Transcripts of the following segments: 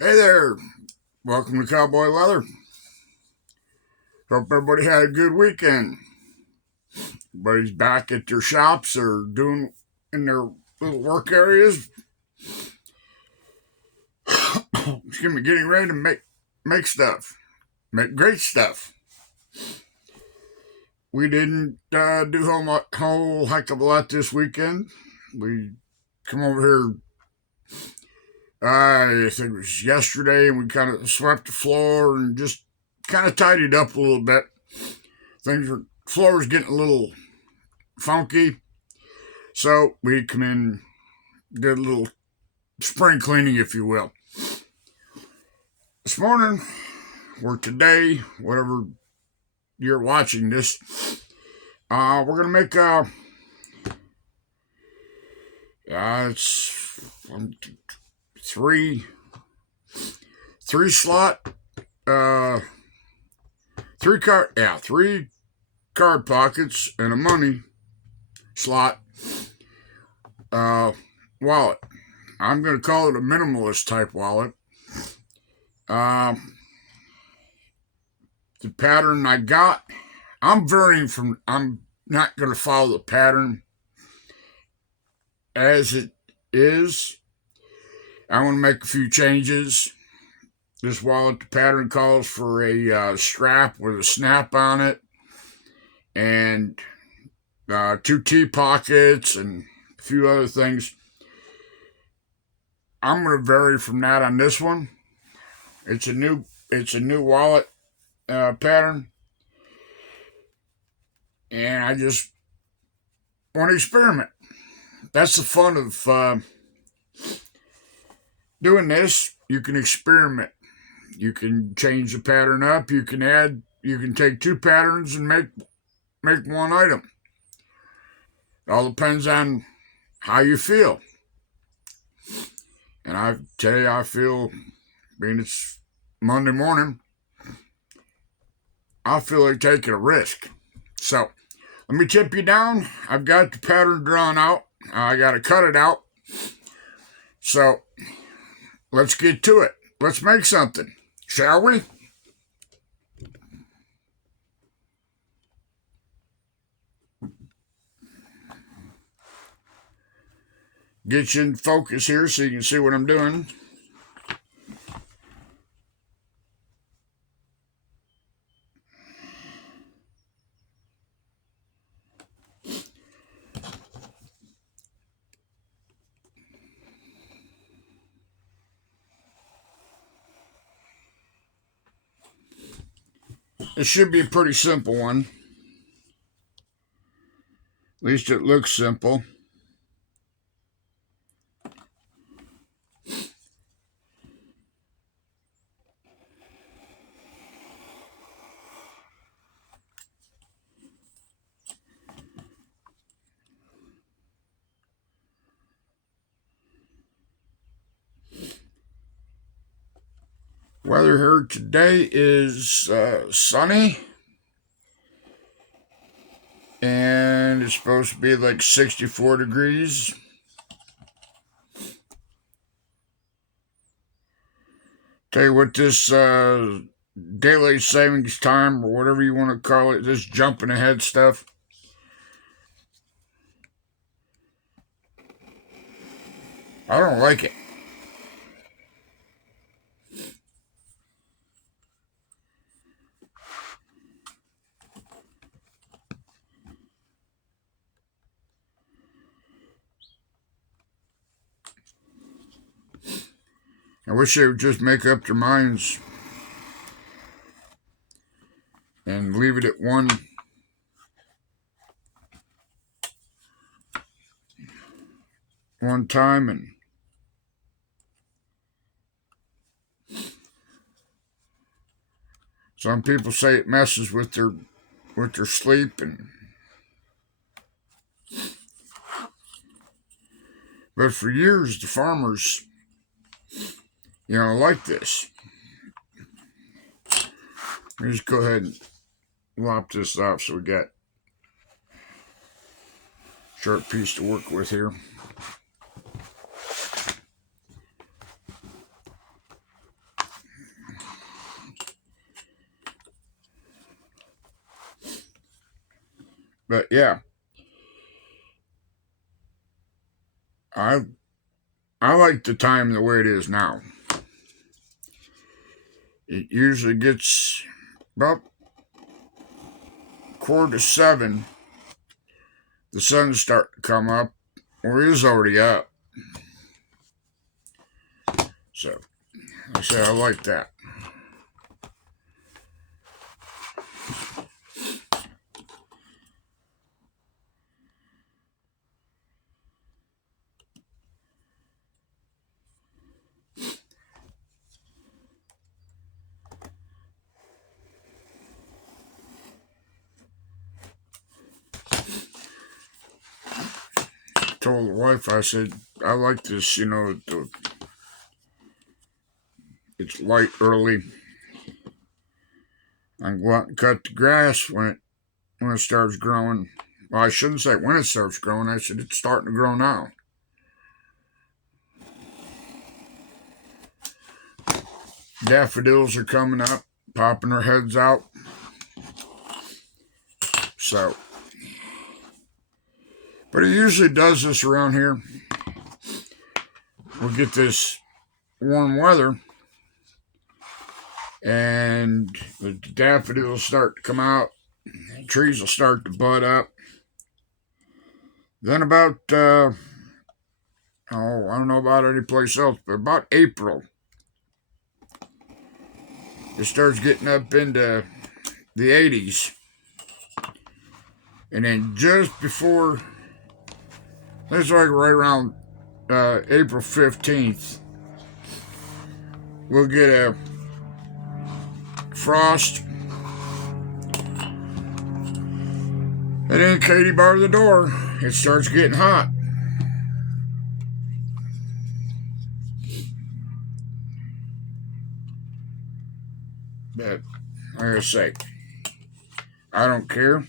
Hey there, welcome to Cowboy Leather. Hope everybody had a good weekend. Everybody's back at their shops or doing in their little work areas. Excuse me, getting ready to make stuff, make great stuff. We didn't do whole heck of a lot this weekend. We come over here. I think it was yesterday, and we kind of swept the floor and just kind of tidied up a little bit. Floor was getting a little funky. So we come in, did a little spring cleaning, if you will. This morning, or today, whatever you're watching this, we're gonna make it's three slot, uh, three card pockets and a money slot wallet. I'm gonna call it a minimalist type wallet. Uh, the pattern I got, I'm not going to follow the pattern as it is. I want to make a few changes. This wallet, the pattern calls for a strap with a snap on it and two T pockets and a few other things. I'm going to vary from that on this one. It's a new wallet pattern, and I just want to experiment. That's the fun of doing this. You can experiment. You can change the pattern up. You can take two patterns and make one item. It all depends on how you feel. And I tell you, I feel, being it's Monday morning, I feel like taking a risk. So let me tip you down. I've got the pattern drawn out. I got to cut it out. So let's get to it. Let's make something, shall we? Get you in focus here so you can see what I'm doing. It should be a pretty simple one. At least it looks simple. Weather here today is sunny, and it's supposed to be like 64 degrees. Tell you what, this daylight savings time, or whatever you want to call it, this jumping ahead stuff, I don't like it. I wish they would just make up their minds and leave it at one time. And some people say it messes with their sleep, and but for years the farmers, like this. Let me just go ahead and lop this off so we got a sharp piece to work with here. But yeah, I I like the time the way it is now. It usually gets about 6:45. The sun's starting to come up, or is already up. So I say I like that. I told the wife, I said, I like this, it's light early. I can go out and cut the grass when it starts growing. Well, I shouldn't say when it starts growing. I said it's starting to grow now. Daffodils are coming up, popping their heads out. So, but it usually does this around here. We'll get this warm weather, and the daffodils start to come out. The trees will start to bud up. Then about I don't know about any place else, but about April, it starts getting up into the 80s. And then just before, it's like right around April 15th, we'll get a frost. And then Katie barred the door. It starts getting hot. But like I say, I don't care.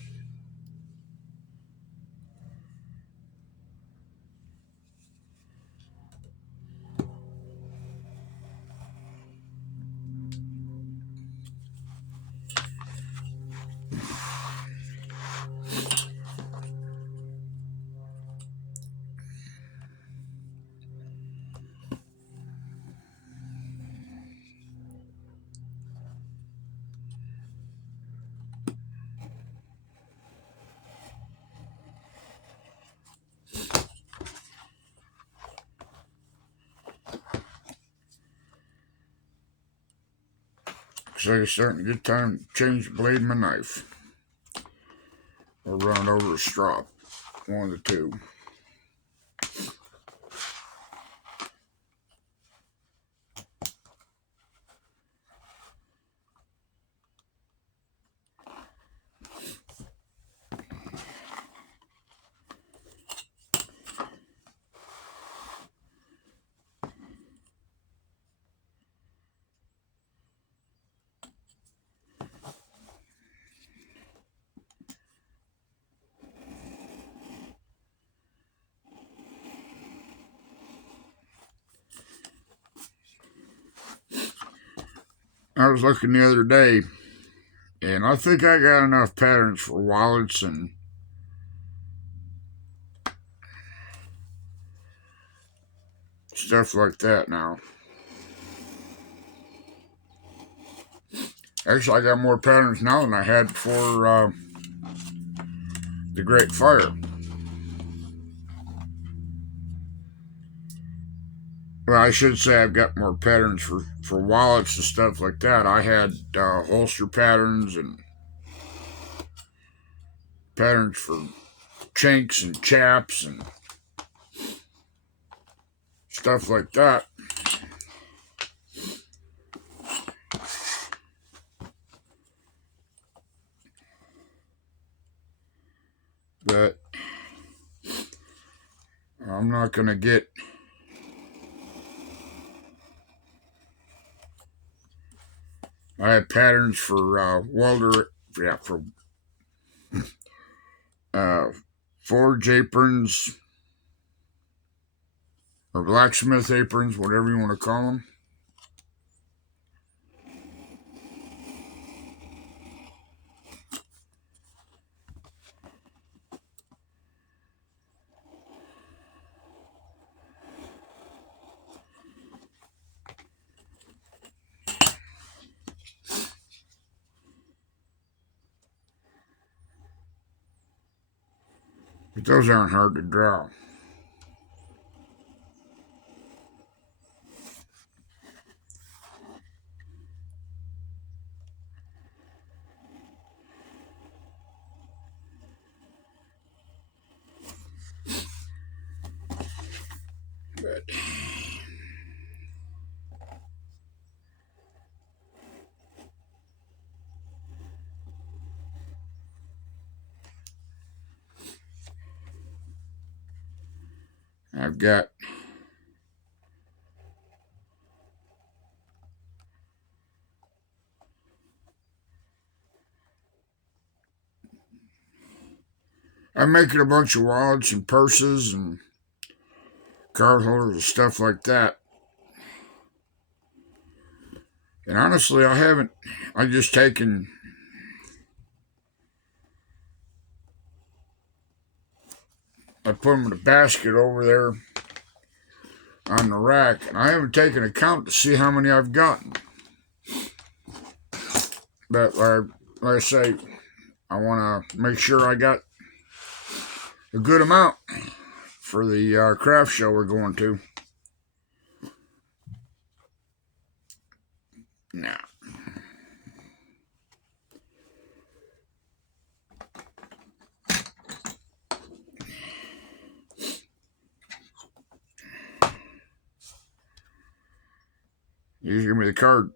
So it's starting to get time to change the blade of my knife. Or run it over a straw. One of the two. I was looking the other day, and I think I got enough patterns for wallets and stuff like that now. Actually, I got more patterns now than I had before the Great Fire. Well, I should say I've got more patterns for wallets and stuff like that. I had holster patterns and patterns for chinks and chaps and stuff like that. But I'm not going to get I had patterns for for uh, forge aprons or blacksmith aprons, whatever you want to call them. But those aren't hard to draw. But I'm making a bunch of wallets and purses and card holders and stuff like that. And honestly, I haven't. I just taken. I put them in a basket over there on the rack, and I haven't taken a count to see how many I've gotten. But like I say, I want to make sure I got a good amount for the craft show we're going to. Now, these give me the card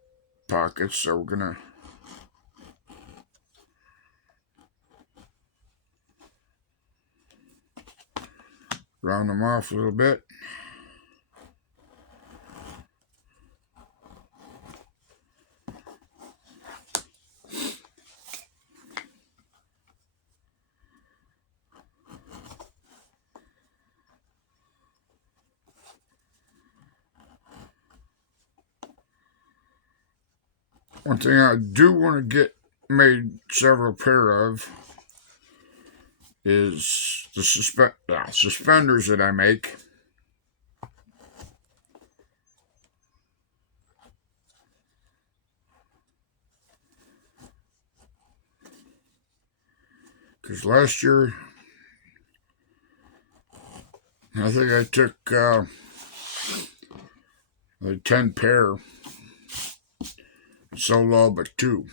pockets, so we're gonna round them off a little bit. One thing I do want to get made several pair of is the suspenders that I make. Because last year, I think I took like 10 pair, sold all but 2.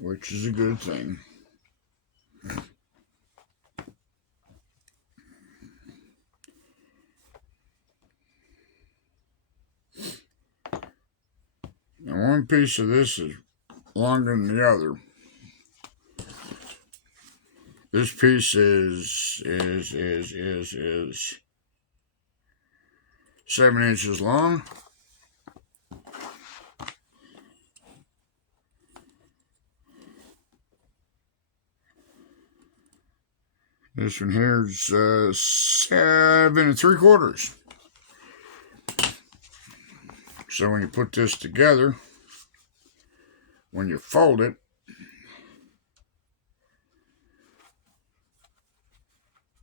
Which is a good thing. Now one piece of this is longer than the other. This piece is 7 inches long. This one here is 7 3/4. So when you put this together, when you fold it,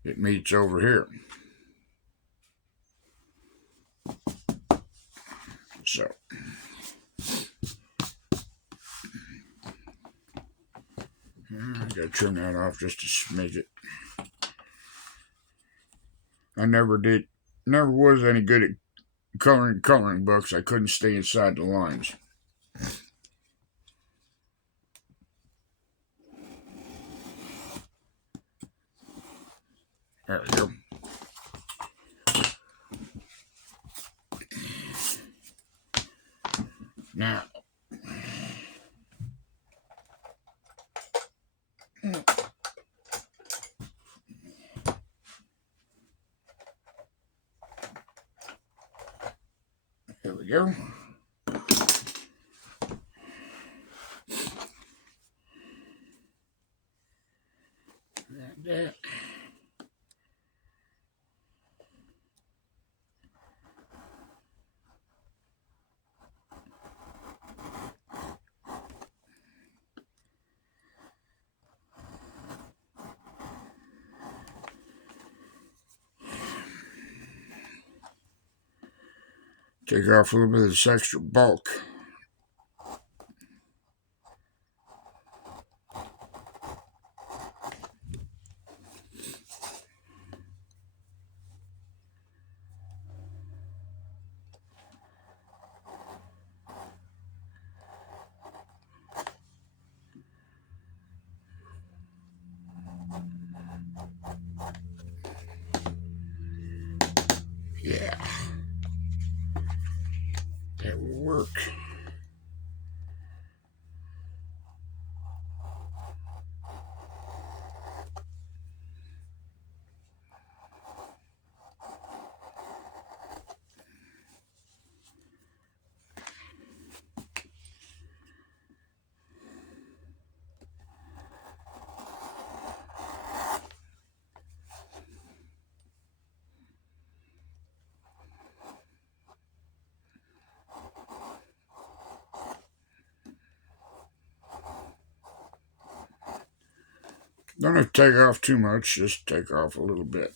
it meets over here. So I gotta turn that off just to smidge it. I never was any good at coloring books. I couldn't stay inside the lines. There we go. Now, here we go. Like that. Take off a little bit of this extra bulk. Yeah, that will work. Don't have to take off too much, just take off a little bit.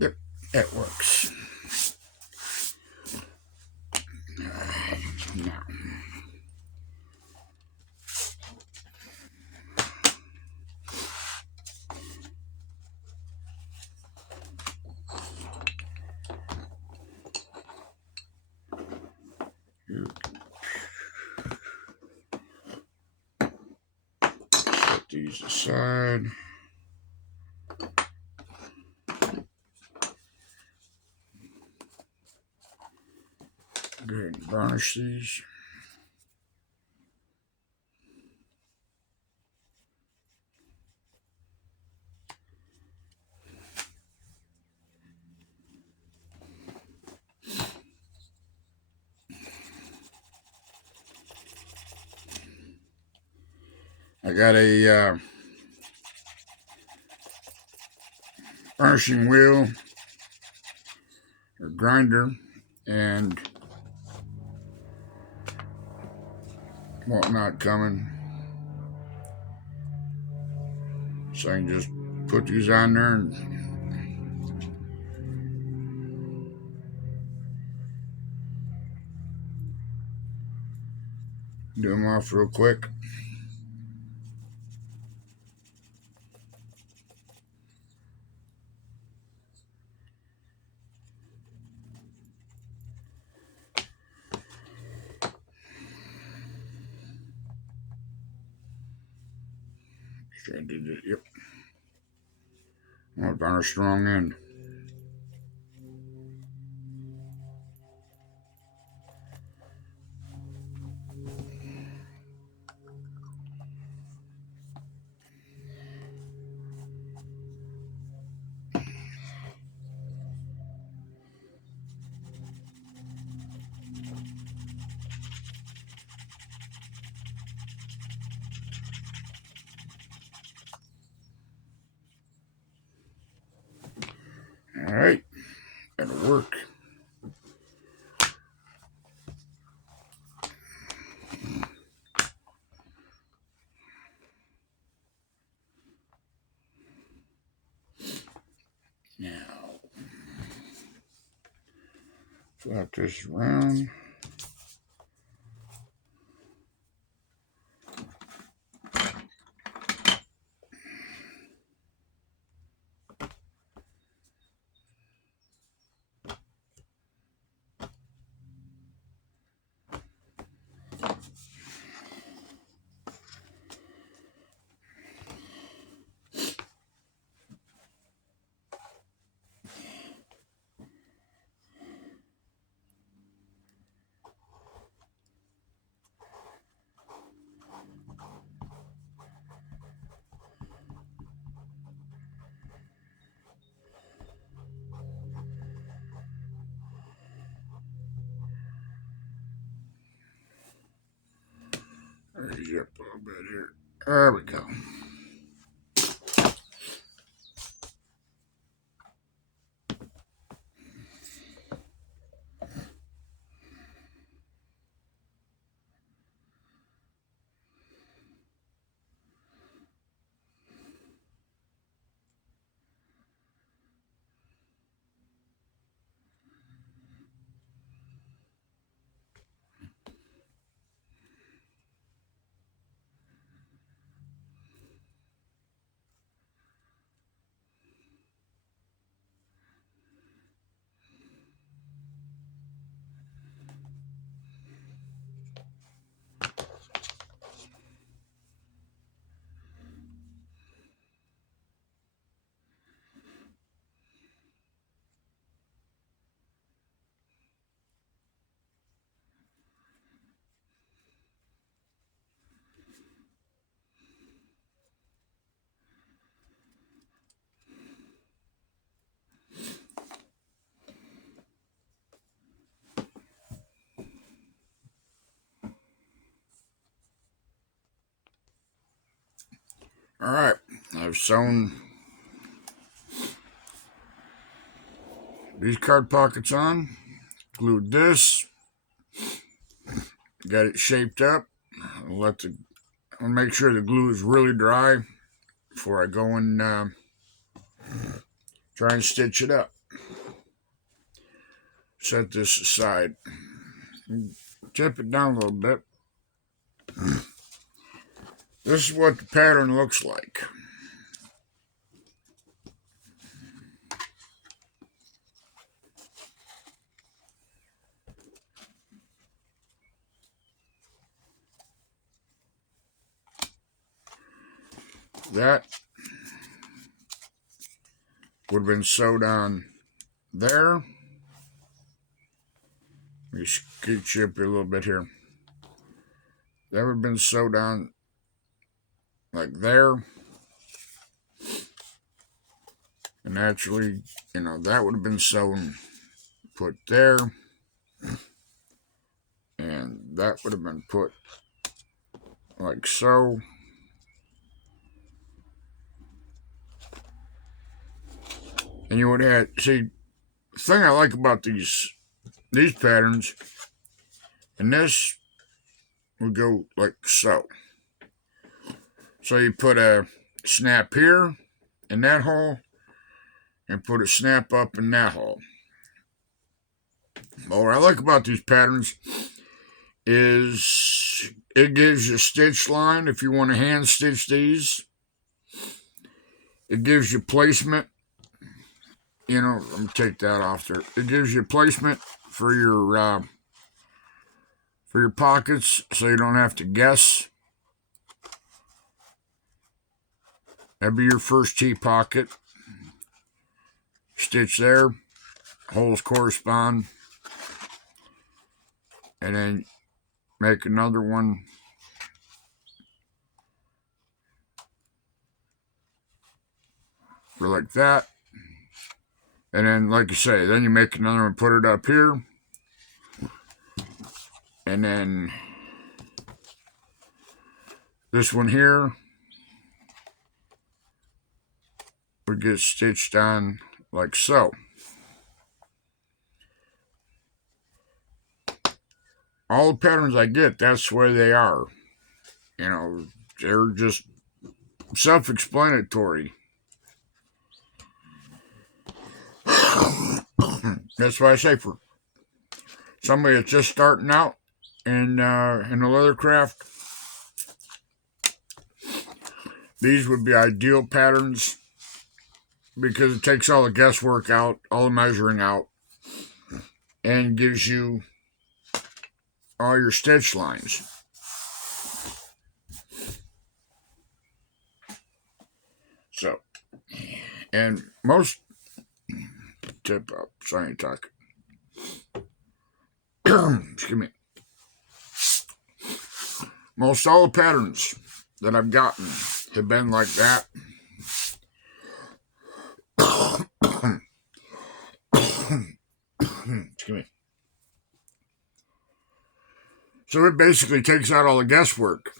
Yep, that works. Now, set these aside. Go ahead and varnish these. I got a varnishing wheel or grinder and whatnot coming, so I can just put these on there and do them off real quick. Trying to do it. Yep. I want to varnish strong end. All right, that'll work. Now, flap this around. Raise you up a little bit here. There we go. All right, I've sewn these card pockets on, glued this, got it shaped up. I'll make sure the glue is really dry before I go and try and stitch it up. Set this aside. Tip it down a little bit. This is what the pattern looks like. That would have been sewed on there. Let me scooch you up a little bit here. That would have been sewed on like there. And naturally, that would have been sewn, put there. And that would have been put like so. And you would have, see, the thing I like about these patterns, and this would go like so. So you put a snap here in that hole and put a snap up in that hole. Well, what I like about these patterns is it gives you a stitch line if you want to hand stitch these. It gives you placement. Let me take that off there. It gives you placement for your pockets, so you don't have to guess. That'd be your first T pocket. Stitch there. Holes correspond. And then make another one. For like that. And then, like I say, then you make another one, put it up here. And then this one here would get stitched on like so. All the patterns I get, that's the way they are. They're just self-explanatory. That's why I say for somebody that's just starting out in the leather craft, these would be ideal patterns because it takes all the guesswork out, all the measuring out, and gives you all your stitch lines. So, and most tip up, sorry, talk. Excuse me. Most all the patterns that I've gotten have been like that. Excuse me. So it basically takes out all the guesswork.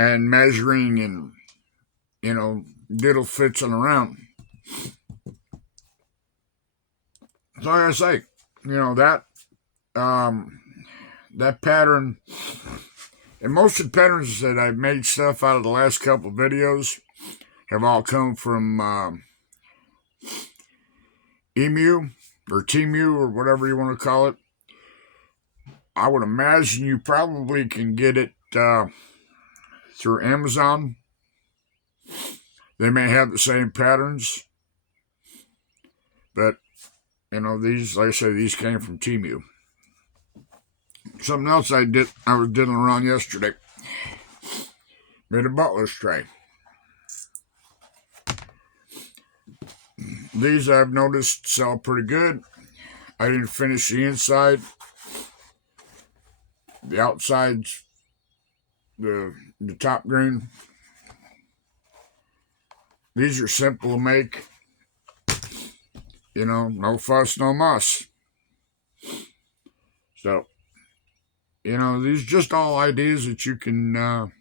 and measuring and, diddle fitsing around. So like I say, that pattern, and most of the patterns that I've made stuff out of the last couple of videos have all come from Emu or Temu or whatever you want to call it. I would imagine you probably can get it through Amazon. They may have the same patterns, but these, like I say, these came from Temu. Something else I was diddling around yesterday. Made a butler's tray. These I've noticed sell pretty good. I didn't finish the inside. The outside's the top green. These are simple to make. No fuss, no muss. So, these are just all ideas that you can,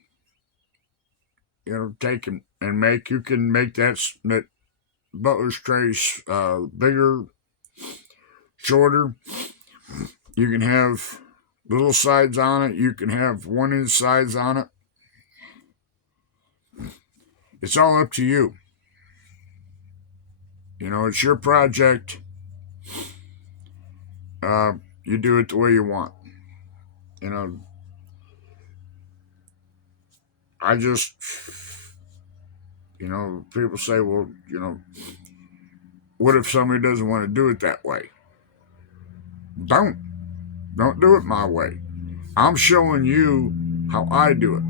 take and make. You can make that butler's tray bigger, shorter. You can have little sides on it. You can have 1-inch sides on it. It's all up to you. It's your project. You do it the way you want. I just, people say, well, what if somebody doesn't want to do it that way? Don't do it my way. I'm showing you how I do it.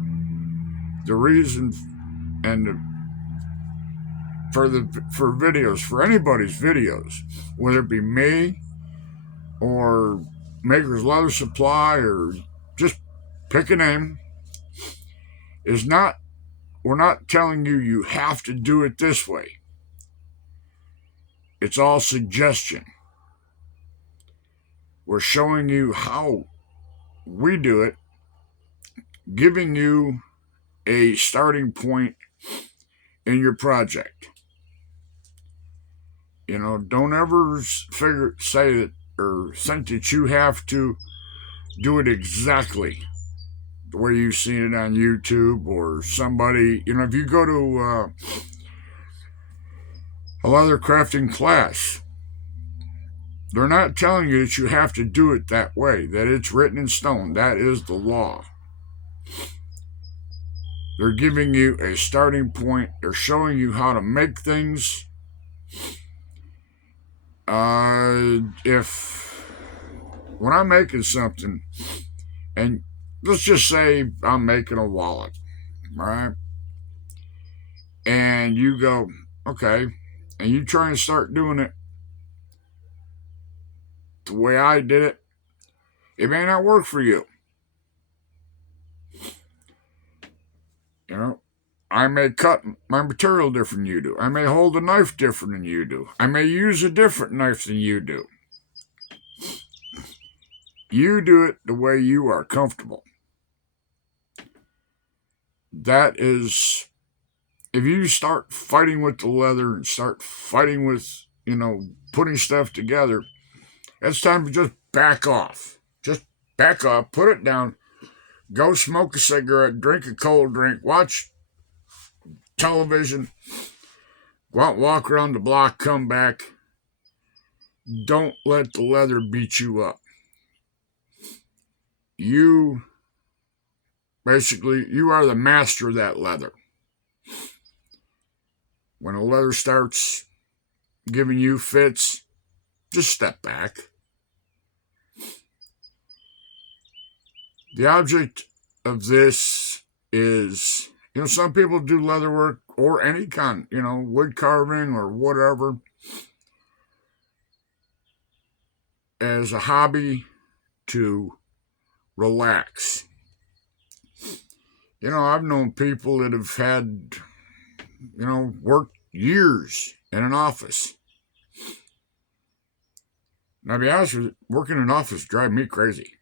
The reason and for videos, for anybody's videos, whether it be me or Maker's Leather Supply or just pick a name, we're not telling you have to do it this way. It's all suggestion. We're showing you how we do it, giving you a starting point in your project. Don't ever say that or think that you have to do it exactly the way you've seen it on YouTube or somebody. If you go to a leather crafting class, they're not telling you that you have to do it that way, that it's written in stone. That is the law. They're giving you a starting point. They're showing you how to make things. When I'm making something, and let's just say I'm making a wallet, right? And you go, okay, and you try and start doing it the way I did it, it may not work for you. I may cut my material different than you do. I may hold a knife different than you do. I may use a different knife than you do. You do it the way you are comfortable. That is, if you start fighting with the leather and start fighting with, putting stuff together, it's time to just back off. Just back off, put it down, go smoke a cigarette, drink a cold drink, watch television, go out, walk around the block, come back. Don't let the leather beat you up. You are the master of that leather. When a leather starts giving you fits, just step back. The object of this is, some people do leather work or any kind, wood carving or whatever, as a hobby to relax. I've known people that have had, worked years in an office. And I'll be honest with you, working in an office drives me crazy.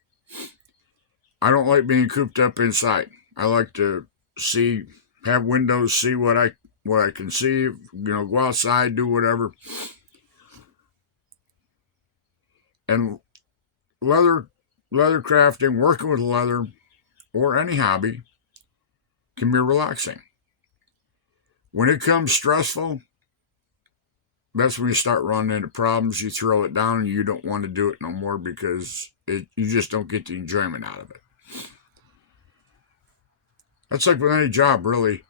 I don't like being cooped up inside. I like to see, have windows, see what I can see. Go outside, do whatever. And leather leather crafting, working with leather, or any hobby can be relaxing. When it comes stressful, that's when you start running into problems. You throw it down and you don't want to do it no more because you just don't get the enjoyment out of it. That's like with any job, really.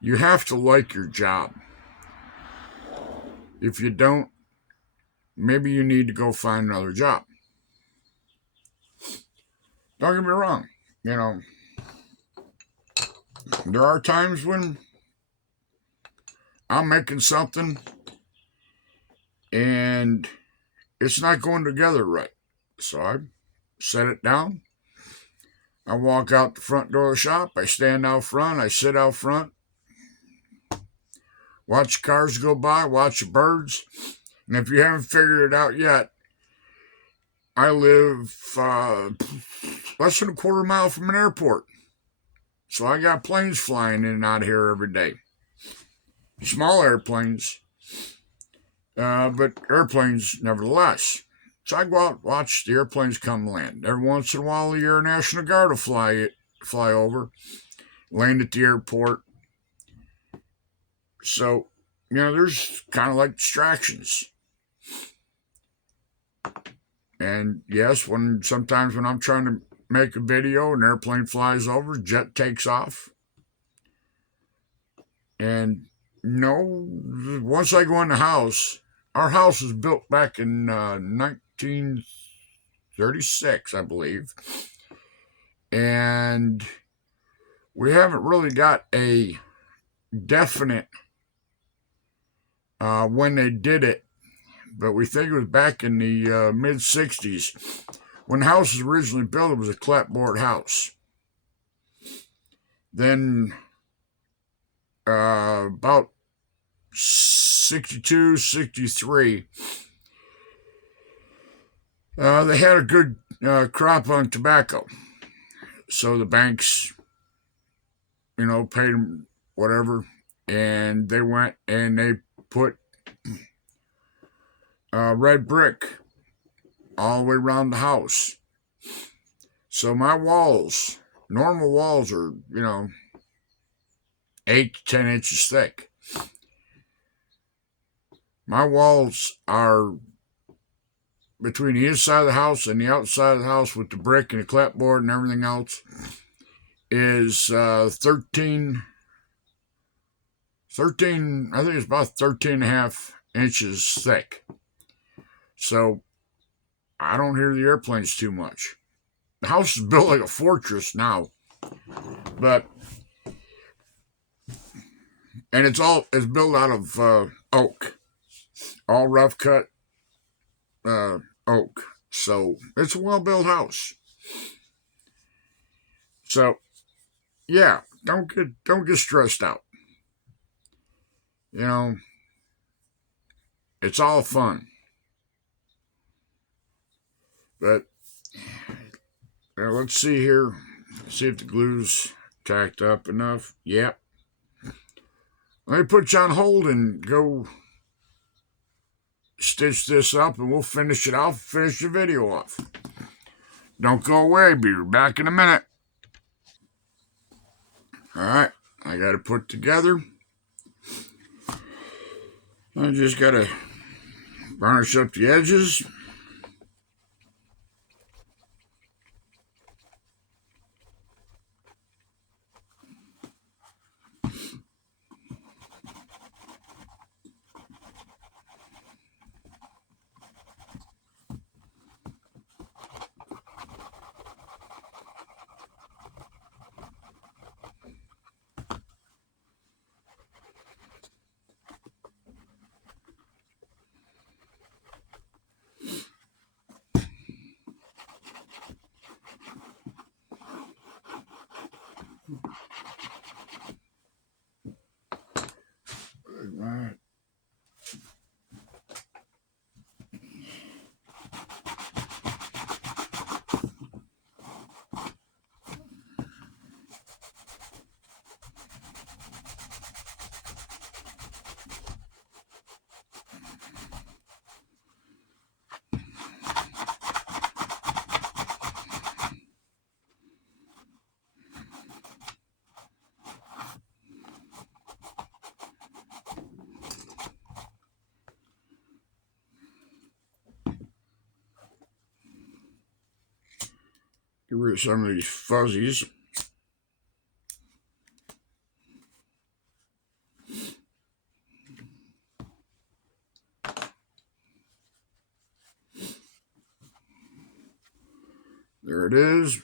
You have to like your job. If you don't, maybe you need to go find another job. Don't get me wrong. You know, there are times when I'm making something and it's not going together right. So I set it down. I walk out the front door of the shop. I stand out front. I sit out front. Watch cars go by. Watch the birds. And if you haven't figured it out yet, I live less than a quarter mile from an airport. So I got planes flying in and out of here every day. Small airplanes, but airplanes nevertheless. So I go out and watch the airplanes come land. Every once in a while, the Air National Guard will fly over, land at the airport. So, there's kind of like distractions. And yes, sometimes when I'm trying to make a video, an airplane flies over, jet takes off. And once I go in the house, our house was built back in 1936, I believe. And we haven't really got a definite when they did it, but we think it was back in the mid 60s. When the house was originally built, it was a clapboard house. Then about 62, 63, they had a good crop on tobacco. So the banks, paid them whatever, and they went and they put red brick all the way around the house. So my walls, normal walls are, 8 to 10 inches thick. My walls are between the inside of the house and the outside of the house with the brick and the clapboard and everything else is 13, I think it's about 13 and a half inches thick. So I don't hear the airplanes too much. The house is built like a fortress now, and it's built out of oak, all rough cut oak. So it's a well built house. So yeah, don't get stressed out. It's all fun. But let's see here. See if the glue's tacked up enough. Yep. Let me put you on hold and go stitch this up, and we'll finish it off. Finish the video off. Don't go away. Be back in a minute. All right. I got it put together. I just got to varnish up the edges. Get rid of some of these fuzzies. There it is.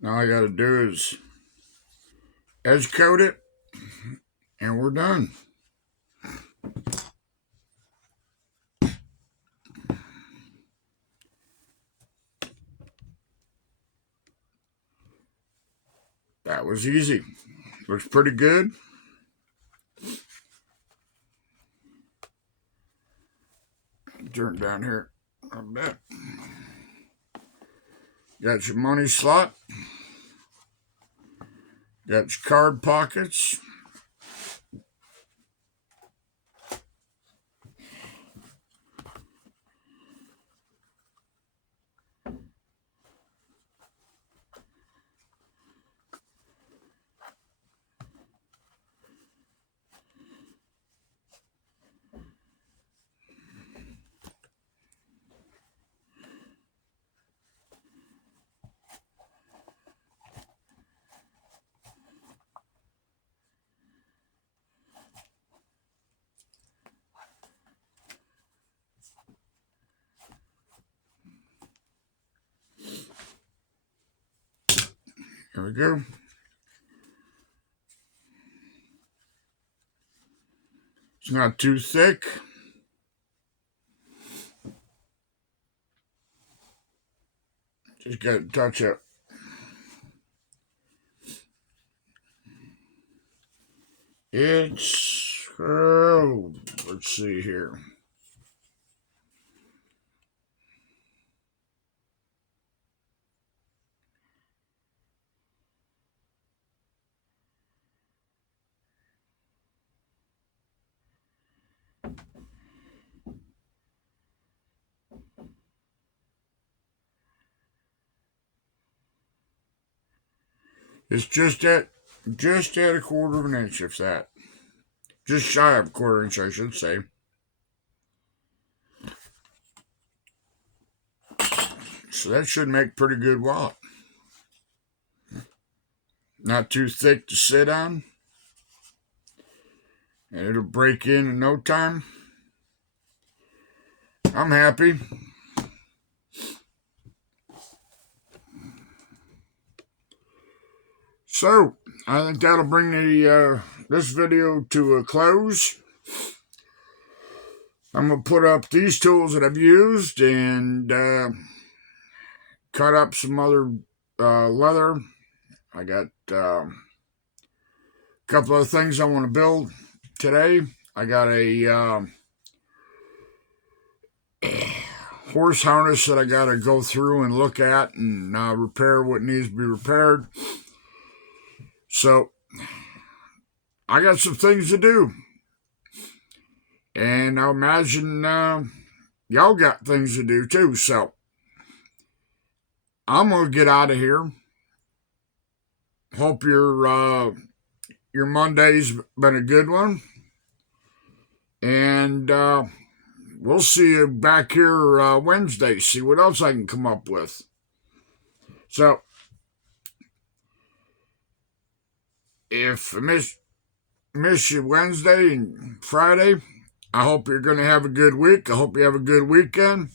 Now all I got to do is edge coat it, and we're done. That was easy. Looks pretty good. Turn it down here a bit. Got your money slot. Got your card pockets. There we go. It's not too thick. Just got to touch it. It's, let's see here. It's just at a quarter of an inch, if that. Just shy of a quarter inch, I should say. So that should make pretty good wallet. Not too thick to sit on. And it'll break in no time. I'm happy. So, I think that'll bring this video to a close. I'm going to put up these tools that I've used and cut up some other leather. I got a couple of things I want to build today. I got a horse harness that I got to go through and look at and repair what needs to be repaired. So, I got some things to do. And I imagine y'all got things to do too. So, I'm going to get out of here. Hope your Monday's been a good one. And we'll see you back here Wednesday. See what else I can come up with. So, if I miss you Wednesday and Friday, I hope you're going to have a good week. I hope you have a good weekend.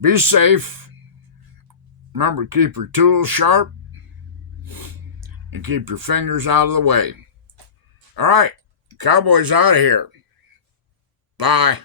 Be safe. Remember to keep your tools sharp and keep your fingers out of the way. All right, Cowboys out of here. Bye.